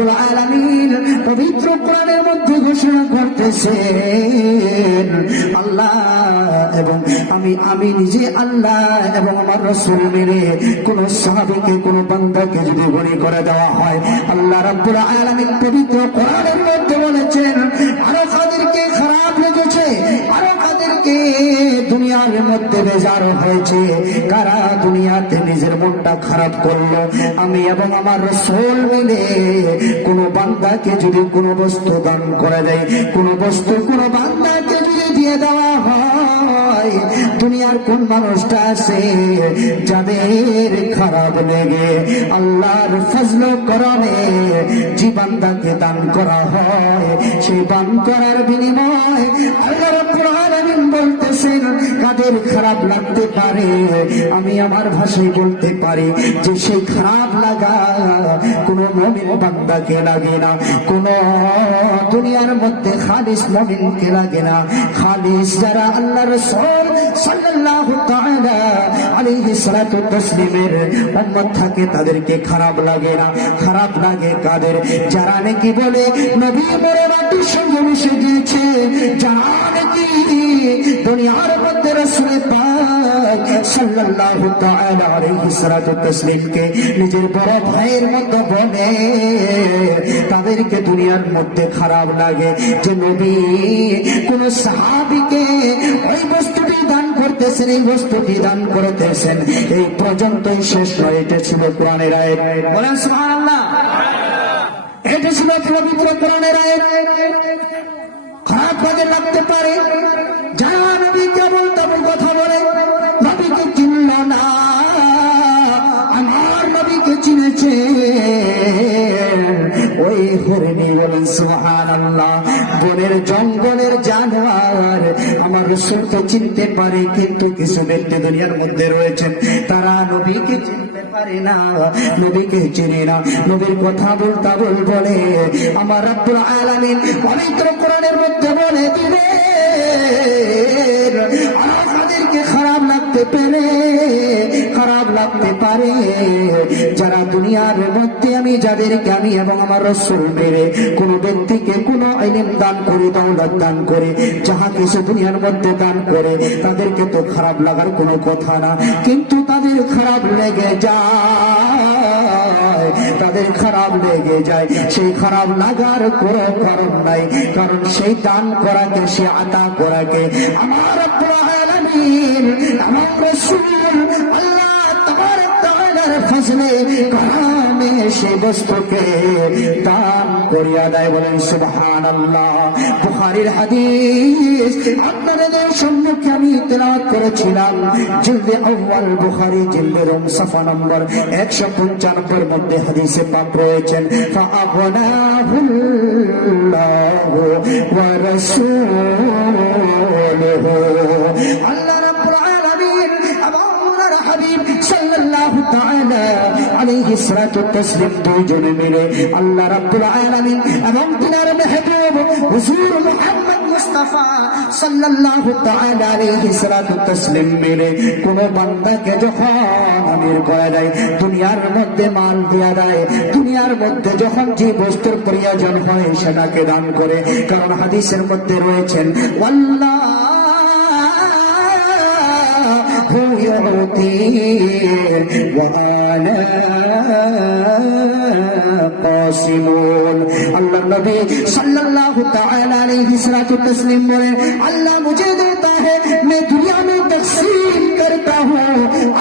রাব্বুল আলামিন পবিত্র কোরআনের মধ্যে ঘোষণা করতেছেন, আল্লাহ এবং আমি নিজে আল্লাহ এবং আমার রাসূল মেনে কোন সাহাবীকে কোন বান্দাকে যদি গুনাহ করে দেওয়া হয়, আল্লাহ রাব্বুল আলামিন পবিত্র কোরআনের মধ্যে বলেছেন, আরো কাদেরকে খারাপ লেগেছে, আরো কাদেরকে দুনিয়ার মধ্যে বেজার হয়েছে, কারা দুনিয়াতে নিজের মনটা খারাপ করলো, আমি এবং আমার রাসূল মিলে কোন বান্দাকে যদি কোন বস্তু দান করে দেয়, কোন বস্তু কোন বান্দাকে যদি দিয়ে দেওয়া হয়, দুনিয়ার কোন মানুষটা আছে যাদের খারাপ লেগে আল্লাহর ফজল করণে যে বান্দাকে দান করা হয়, সেই দান করার বিনিময় আল্লাহ রাব্বুল আলামিন বলতেছেন, কাদের খারাপ লাগতে পারে, আমি আমার ভাষায় বলতে পারি যে সেই খারাপ লাগা কোন মুমিন বান্দাকে লাগে না, কোন দুনিয়ার মধ্যে খালিস মুমিনকে লাগে না। খালিস যারা আল্লাহর রাসূল সাল্লাল্লাহু তাআলা আলাইহি সাল্লাতু তাসলিমের উম্মত থাকে, তাদেরকে খারাপ লাগে না। খারাপ লাগে কাদের? যারা নাকি বলে নবী মরে মাটির সঙ্গে মিশে গিয়েছে, যারা নাকি দুনিয়ার মধ্যে রাসূল পাক সাল্লাল্লাহু তাআলা আলাইহি সাল্লাতু তাসলিমকে নিজের বড় ভাইয়ের মতো বলে, তাদেরকে দুনিয়ার মধ্যে খারাপ লাগে যে নবী কোন সাহাবীকে ওই বস্তুটি দান করতেছেন, এই বস্তুটি দান করতেছেন, এই পর্যন্তই শেষ নয়। এটা ছিল কোরআনের আয়াত, বলেন সুবহানাল্লাহ। এটা ছিল পবিত্র কোরআনের আয়াত। খারাপ কাজে লাগতে পারে, যারা নবী কেবল তেমন কথা বলে, নবীকে চিনল না, আমার নবীকে চিনেছে ওই হরিণী, বলেন সুবহানাল্লাহ। বনের জঙ্গলের জানোয়ার আমার রাসূলকে চিনতে পারে, কিন্তু কিছু ব্যক্তি দুনিয়ার মধ্যে রয়েছেন, তারা নবীকে চিনতে পারে না, নবীকে চিনে না, নবীর কথা বলতে বলে আমার রাব্বুল আলামিন পবিত্র কোরআনের মধ্যে বলে দিবে, আমাদেরকে খারাপ লাগতে পারে, খারাপ লাগতে পারে যারা দুনিয়ার মধ্যে আমি যাদেরকে আমি এবং আমার রাসূল মেরে কোন ব্যক্তিকে কোন ইলম দান করে, দৌলত দান করে, যাহা কিছু দুনিয়ার মধ্যে দান করে, তাদেরকে তো খারাপ লাগার কোনো কথা না, কিন্তু তাদের খারাপ লেগে যায়, তাদের খারাপ লেগে যায়। সেই খারাপ লাগার কোনো কারণ নাই, কারণ সেই দান করাকে, সে আতা করাকে আমার রাব্বুল আলামিন আমার রাসূল আল্লাহ তাবারক তাআলার ফজলে কারমে সেই বস্তুকে দান করিয়া দেয়, বলেন সুবহানাল্লাহ। বুখারীর হাদিস আপনাদের সম্মুখে আমি তেলাওয়াত করেছিলাম, জিলদে আউয়াল বুখারী জিলদে রোম সাফা নম্বর 195 মধ্যে হাদিসে পাক রয়েছেন, ফাআগনাহুল্লাহু ওয়া রাসূলুহু। আল্লাহ রাব্বুল আলামিন এবং ওনার হাবিব সাল্লাল্লাহু তাআলা আলাইহি সাল্লাতু তাসলিম দুইজনে মিলে আল্লাহ রাব্বুল আলামিন এবং তিনার মেহবুব হুজুর মুহাম্মদ মুস্তাফা সাল্লাল্লাহু তাআলা আলাইহি সাল্লাতু তাসলিম মিলে কোন বান্দাকে যখন আমির করে দেয়, দুনিয়ার মধ্যে মাল দিয়া দেয়, দুনিয়ার মধ্যে যখন যে বস্তুর প্রয়োজন হয় সেটাকে দান করে, কারণ হাদিসের মধ্যে রয়েছেন আল্লাহু ইউতি ওয়া قاسمون। अल्लाह नबी सल्लल्लाहु ताला अलैहि सल्लतु तस्लीम बोले, अल्लाह मुझे देता है, मैं दुनिया में तकसीम करता हूँ,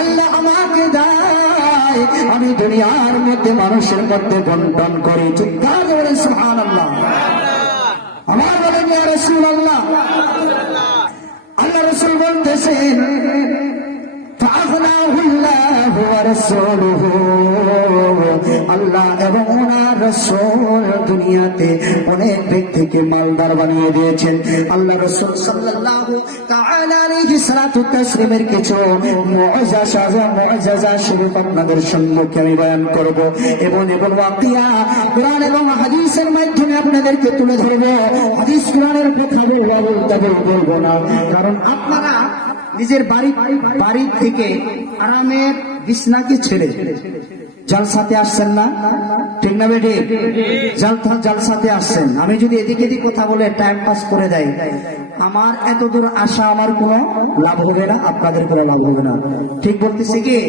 अल्लाह আমাকে দেয়, আমি দুনিয়ার মধ্যে মানুষের মধ্যে বন্টন করি। চিৎকার করে সুবহানাল্লাহ। আমার বলেন ইয়া রাসূলুল্লাহ। আল্লাহ রাসূল বলতেছেন, ফাআগনাহুল্লাহু ওয়া রাসূলুহু, আল্লাহ এবং ওনার রাসূল দুনিয়াতে অনেক ব্যক্তিকে মালদার বানিয়ে দিয়েছেন। আল্লাহ রাসূল সাল্লাল্লাহু তাআলা আলাইহি সাল্লাতু তাসলিমের কিছু মুআজিজা শরীফ আপনাদের সম্মুখে আমি বয়ান করব, এবং ওয়াকিয়া কুরআন এবং হাদিসের মাধ্যমে আপনাদেরকে তুলে ধরব। হাদিস কুরআনের কথা বলবো না, কারণ আপনারা নিজের বাড়ি থেকে আরামের বিছনাকে ছেড়ে জালসাতে আসছেন না? ঠিক না বেটি? জালসাতে আসছেন। আমি যদি এদিক এদিক কথা বলে টাইম পাস করে দেয়, আমার এত দূর আসা আমার কোনো লাভ হবে না, আপনাদের কোনো লাভ হবে না। ঠিক বলতেছি কি?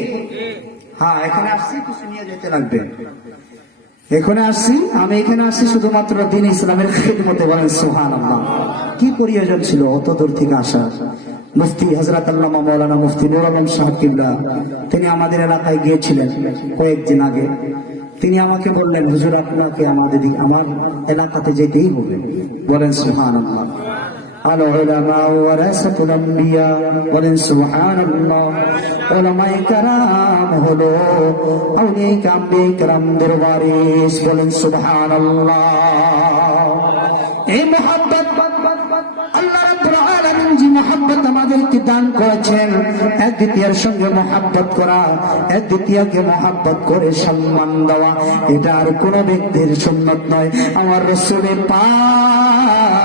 হ্যাঁ, এখানে আসছি কিছু নিয়ে যেতে লাগবে। এখানে আসছি, আমি এখানে আসছি শুধুমাত্র দ্বীন ইসলামের খিদমতে। বলেন সুবহানাল্লাহ। কি প্রয়োজন ছিল অত দূর থেকে আসা? মুফতি হযরত আল্লামা মাওলানা মুফতি নূর আলম সাহেব কিবলা, তিনি আমাদের এলাকায় গিয়েছিলেন কয়েকদিন আগে। তিনি আমাকে বললেন, হুজুর আপনাকে আমার এলাকাতে যেতেই হবে। বলেন সুবহানাল্লাহ। আল উলামা ওয়ারাসাতুল আম্বিয়া। বলেন সুবহানাল্লাহ। উলামায়ে কেরাম হলো আউলিয়ায়ে কেরামদের ওয়ারিস। বলেন সুবহানাল্লাহ। এই মুহাব্বত আল্লাহ রাব্বুল আলামিন যে মুহাব্বত আমাদেরকে দান করেছেন, এক দ্বিতীয়ের সঙ্গে মুহাব্বত করা, এক দ্বিতীয়কে মুহাব্বত করে সম্মান দেওয়া, এটা আর কোন ব্যক্তির সুন্নাত নয়, আমার রাসূলের পাক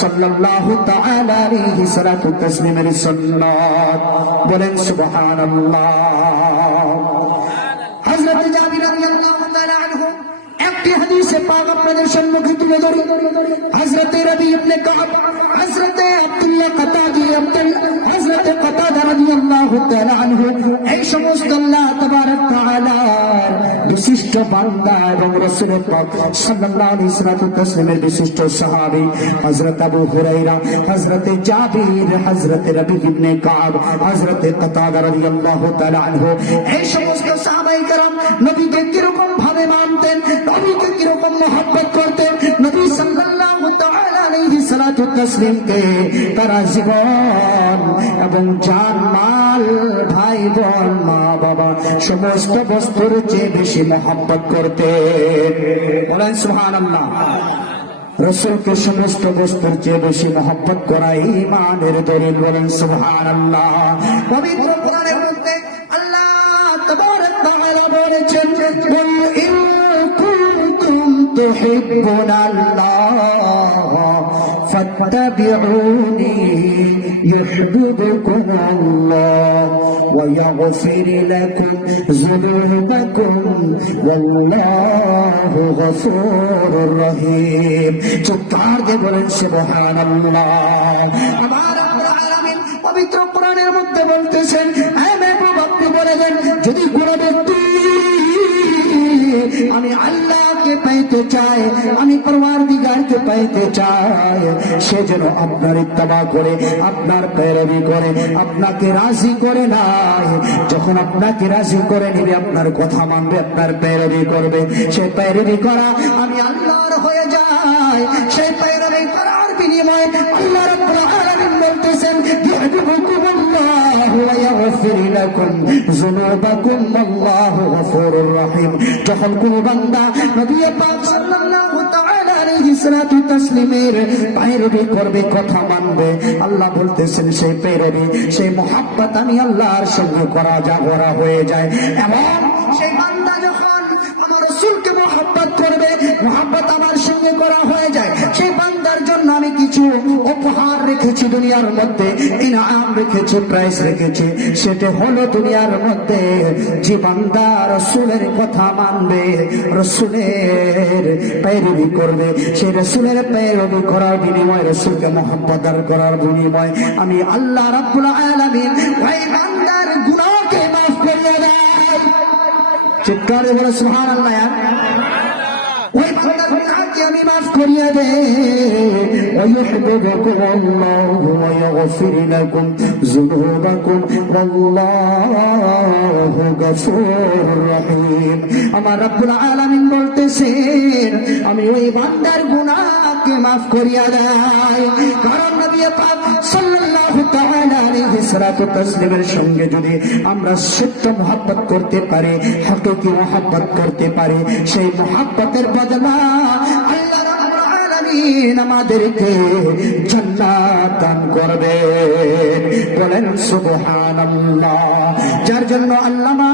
সাল্লাল্লাহু তাআলা আলাইহি সাল্লাতু তাসলিমের সুন্নাত। বলেন সুবহানাল্লাহ। হযরত জাবির রাদিয়াল্লাহু তাআলা আনহু একটি হাদিসে পাক আপনাদের সম্মুখে তুলে ধরি। হযরত রবি ইবনে কাব, হযরত আব্দুল্লাহ কাতাদি, হযরত কাতাদা রাদিয়াল্লাহু তাআলা আনহু, এই সমস্ত আল্লাহ তাবারক তাআলার বিশিষ্ট বান্দা এবং রাসূল পাক সাল্লাল্লাহু আলাইহি ওয়াসাল্লামের বিশিষ্ট সাহাবী হযরত আবু হুরায়রা, হযরত জাবির, হযরত রবি ইবনে কাব, হযরত কাতাদা রাদিয়াল্লাহু তাআলা আনহু, এই সমস্ত সাহাবায়ে কেরাম নবীকে কিরকম ভাবে মানতেন, নবীকে কিরকম মহব্বত করতেন, নবী সাল্লাল্লাহু তাআলা আলাইহি সাল্লাতু তাসলিমকে তারা জীবন এবং জান মাল, ভাই বোন, মা বাবা সমস্ত বস্তুর চেয়ে বেশি মহব্বত করতেন। বলেন সুবহানাল্লাহ। রাসূলকে সমস্ত বস্তুর চেয়ে বেশি মহব্বত করা ঈমানের দলিল। বলেন সুবহানাল্লাহ। পবিত্র কোরআনের মধ্যে আল্লাহ তাবারক তাআলা বলেছেন, কুল ইন কুনতুম তুহিব্বুনাল্লাহ ফাত্তাবিউনি ইউহিব্বুকুমুল্লাহ ওয়া ইয়াগফির লাকুম যুনুবাকুম ওয়াল্লাহু গফুরুর রহিম। চিৎকার দিয়ে বলেন সুবহানাল্লাহ। আমার রব্বুল আলামিন পবিত্র কোরআনের মধ্যে বলতেছেন, হে মেহবুব আপনি বলে দেন, যদি কোনো ব্যক্তি আমি আল্লাহকে পাইতে চাই, আমি পরওয়ারদিগারকে পাইতে চাই, সে যেন আপনার ইত্তেবা করে, আপনার পেরবি করে, আপনাকে রাজি করে নাই। যখন আপনাকে রাজি করে নিবে, আপনার কথা মানবে, আপনার পেরবি করবে, সে পেরবি করা আমি আল্লাহর হয়ে যায়। সেই পেরবি করার বিনিময়ে আল্লাহ রাব্বুল আলামিন বলতেছেন, ইউহিব্বুকুমুল্লাহু ওয়া ইয়াগফির লাকুম যুনুবাকুম আল্লাহু গফুরুর রহিম। যখন কোন বান্দা নবী পাক সাল্লাল্লাহু তাআলা আলাইহি সাল্লাতু তাসলিমের পেরবি করবে, কথা মানবে, আল্লাহ বলতেছেন সেই পেরবি, সেই মুহাব্বত আমি আল্লাহর সঙ্গে করা হয়ে যায়। এবং সেই বান্দা যখন আমার রাসূলকে মুহাব্বত করবে, মুহাব্বত আমার সঙ্গে করা হয়ে যায়, সেই বান্দার জন্য আমি কিছু উপহার রেখেছি দুনিয়ার মধ্যে, ইনাম রেখেছি, প্রাইজ রেখেছি। সেটা হলো দুনিয়ার মধ্যে যে বান্দা রাসূলের কথা মানবে, রাসূলের পেরবি করবে, সেই রাসূলের পেরবি করার বিনিময়ে, রাসূলকে মুহাব্বত করার বিনিময়ে আমি আল্লাহ রাব্বুল আলামিন ওই বান্দার গুনাহকে মাফ করিয়ে দেয়। চিৎকার করে বলে সুবহানাল্লাহ। ওই বান্দার গুনাহকে আমি মাফ করিয়ে দেই। ওয়াইয়ুহিব্বুকুমুল্লাহু ওয়া ইয়াগফির লাকুম যুনুবাকুম ওয়াল্লাহু গফুরুর রহিম। আমার রাব্বুল আলামিন বলতেছেন, আমি ওই বান্দার গুনাহকে মাফ করিয়া দেই। কারণ নবী পাক সাল্লাল্লাহু তাআলা আলাইহি সাল্লাতু তাসলিমের সঙ্গে যদি আমরা সত্য মহব্বত করতে পারি, হাকিকি মহব্বত করতে পারি, সেই মহব্বতের বদলা আল্লাহ রাব্বুল আলামিন আমাদেরকে জান্নাত দান করবে। বলেন সুবহানাল্লাহ। যার জন্য আল্লামা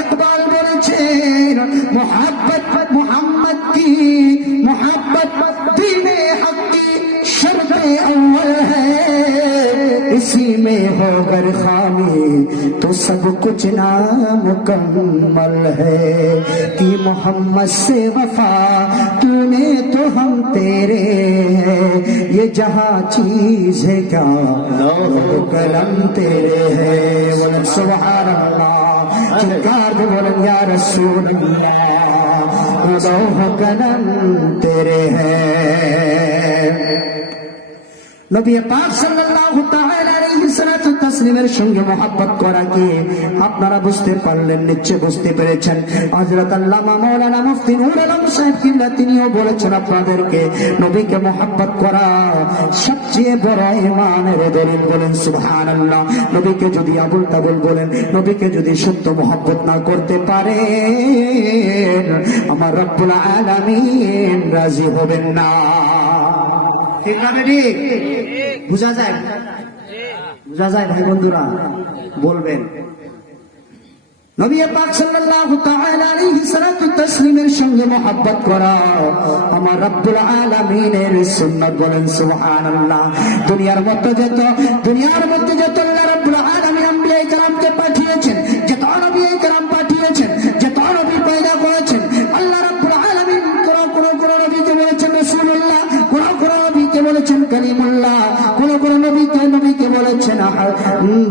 ইকবাল বলেছেন, মোহাব্বত মোহাম্মদ কি মোহাব্বত দীনে হক की शर्त अव्वल है, इसी में हो अगर खामी तो सब कुछ नामुकम्मल है कि मोहम्मद से वफा तूने तो हम तेरे हैं ये जहाँ चीज है क्या कलम तेरे है बोलन सुभान अल्लाह चिल्लाकर बोलन या रसूल अल्लाह कलम तेरे हैं নবী পাক সাল্লাল্লাহু তাআলা আলাইহি সাল্লাতু তাসলিমের সঙ্গে মহব্বত করা কি আপনারা বুঝতে পারলেন নিশ্চয় বুঝতে পেরেছেন হযরত আল্লামা মাওলানা মুফতি নূর আলম সাহেব কিবলা তিনিও বলেছেন আপনাদেরকে নবীকে মহব্বত করা সবচেয়ে বড় ঈমানের দলিল বলেন সুবহানাল্লাহ নবীকে যদি আবুল তাবুল বলেন নবীকে যদি সত্য মহব্বত না করতে পারেন আমার রব্বুল আলামিন রাজি হবেন না ঠিক না ঠিক বুঝা যায় ভাই বন্ধুরা বলবেন নবী পাক সাল্লাল্লাহু তাআলা আলাইহি সাল্লাতু তাসলিমের সঙ্গে মহব্বত করা আমার রব্বুল আলামিনের সুন্নাত বলেন সুবহানাল্লাহ দুনিয়ার মধ্যে যত আল্লাহ রব্বুল আলামিন আম্বিয়া কেরামকে পাঠিয়েছেন যত নবী কেরাম পাঠিয়েছেন যত নবী পয়দা করেছেন আল্লাহ রব্বুল আলামিন কোন নবীকে বলেছেন রাসূলুল্লাহ কোন নবীকে বলেছেন কালিমুল্লাহ কোন নবীকে বলেছেন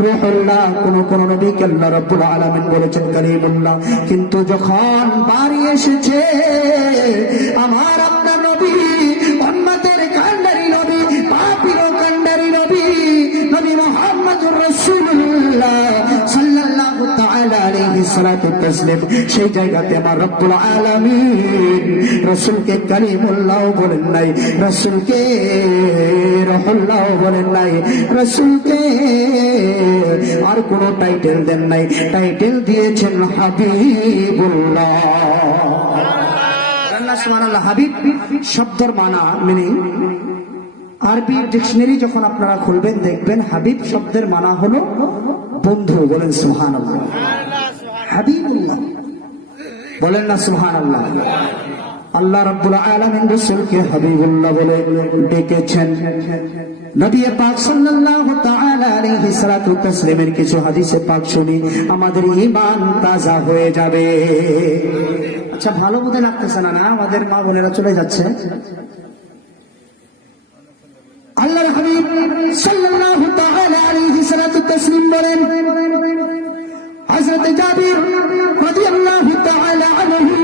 রূহুল্লাহ কোন নবীকে আল্লাহ রাব্বুল আলামিন বলেছেন কালিমুল্লাহ কিন্তু যখন বাড়ি এসেছে আমার আপনার নবী উম্মতের কান্ডারি নবী পাপীর কান্ডারি নবী মুহাম্মদুর রাসূলুল্লাহ সাল্লাল্লাহু তাআলা আলাইহি সাল্লাতু তাসলিম সেই জায়গাতে আমার রব্বুল আলামিন রাসূলকে কালিমুল্লাহ বলেন নাই রাসূলকে রূহুল্লাহ বলেন নাই রাসূলকে আর কোন টাইটেল দেন নাই টাইটেল দিয়েছেন হাবিবুল্লাহ সুবহানাল্লাহ হাবিব শব্দের মানা মিনিং আরবি ডিকশনারি যখন আপনারা খুলবেন দেখবেন হাবিব শব্দের মানা হলো বন্ধু বলেন সুবহানাল্লাহ হাবিবুল্লাহ বলেন না সুবহানাল্লাহ আল্লাহ রাব্বুল আলামিন রাসূলকে হাবিবুল্লাহ বলে ডেকেছেন নবী পাক সাল্লাল্লাহু তাআলা আলাইহি সাল্লাতু তাসলিমের কিছু হাদিসে পাক শুনি আমাদের ঈমান তাজা হয়ে যাবে আচ্ছা ভালো বোধ লাগতেছে না আমাদের মা বোনেরা চলে যাচ্ছে আল্লাহর হাবিব সাল্লাল্লাহু তাআলা আলাইহি সাল্লাতু তাসলিম বলেন হযরত জাবির রাদিয়াল্লাহু তাআলা আনহু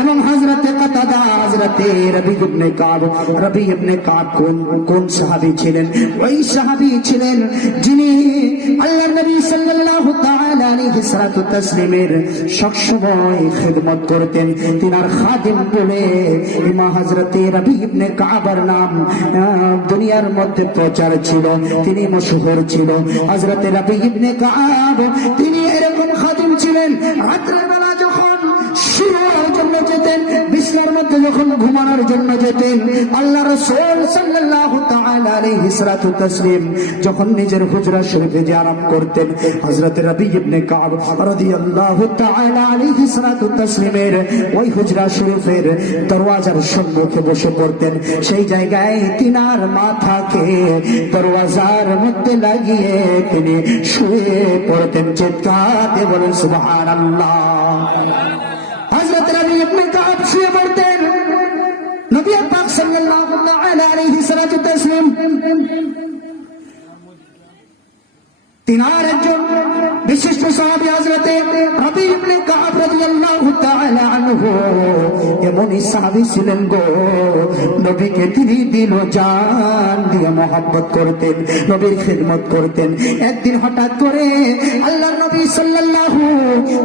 এবং হযরত কাতাদা হযরত রবি ইবনে কাব কোন সাহাবী ছিলেন ওই সাহাবী ছিলেন যিনি আল্লাহর নবী সাল্লাল্লাহু তাআলা আলাইহি সাল্লাতু তাসলিমের সবসময় খিদমত করতেন তিনার খাদিম বলে ইমাম হযরত রবি ইবনে কাবের নাম দুনিয়ার মধ্যে প্রচার ছিল তিনি মশহুর ছিল হযরত রবি ইবনে কাব তিনি এরকম খাদিম ছিলেন রাতের বেলা যখন শুরুর জন্য যেতেন বিছানার মধ্যে যখন ঘুমানোর জন্য যেতেন আল্লাহ রাসূল সাল্লাল্লাহু তাআলা আলাইহি সাল্লাতু তাসলিম যখন নিজের হুজরা শরীফে যে আরাম করতেন হযরত রবি ইবনে কাব রাদিয়াল্লাহু তাআলা আলাইহি সাল্লাতু তাসলিমের ওই হুজরা শরীফের দরওয়াজার সম্মুখে বসে পড়তেন সেই জায়গায় তিনার মাথাকে দরওয়াজার মধ্যে লাগিয়ে তিনি শুয়ে পড়তেন চিৎকার দিয়ে বলেন সুবহানাল্লাহ হযরত রবি ইবনে কাব শুয়ে পড়তেন নবী পাক সাল্লাল্লাহু তাআলা আলাইহি সাল্লাতু তাসলিম তিনার একজন বিশিষ্ট সাহাবী হযরত রবি ইবনে কাব রাদিয়াল্লাহু তাআলা আনহু এমনই সাহাবী ছিলেন গো নবীকে তিনি দিল জান দিয়ে মহব্বত করতেন নবীর খিদমত করতেন একদিন হঠাৎ করে আল্লাহর নবী সাল্লাল্লাহু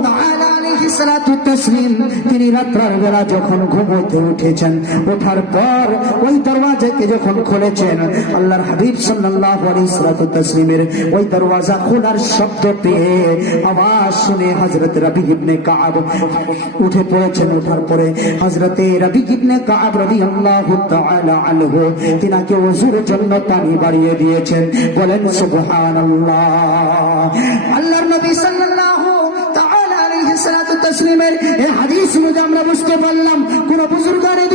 তাআলা আলাইহি সাল্লাতু তাসলিম তিনি রাতের বেলা যখন ঘুমোতে উঠেছেন ওঠার পর ওই দরওয়াজাকে যখন খুলেছেন আল্লাহর হাবিব সাল্লাল্লাহু আলাইহি সাল্লাতু তাসলিমের ওই দরওয়াজা খোলার শব্দ পেয়ে আওয়াজ শুনে হযরত রবি ইবনে কাব উঠে পড়েছেন ওঠার পরে হযরত রবি ইবনে কাব রাদিয়াল্লাহু তাআলা আনহু তিনাকে ওযুর জন্য পানি বাড়িয়ে দিয়েছেন বলেন সুবহানাল্লাহ আল্লাহর নবী সাল্লাল্লাহু তাআলা আলাইহি সাল্লাতু তাসলিমের এই হাদিস অনুযায়ী আমরা বুঝতে পারলাম কোন বুজুর্গারে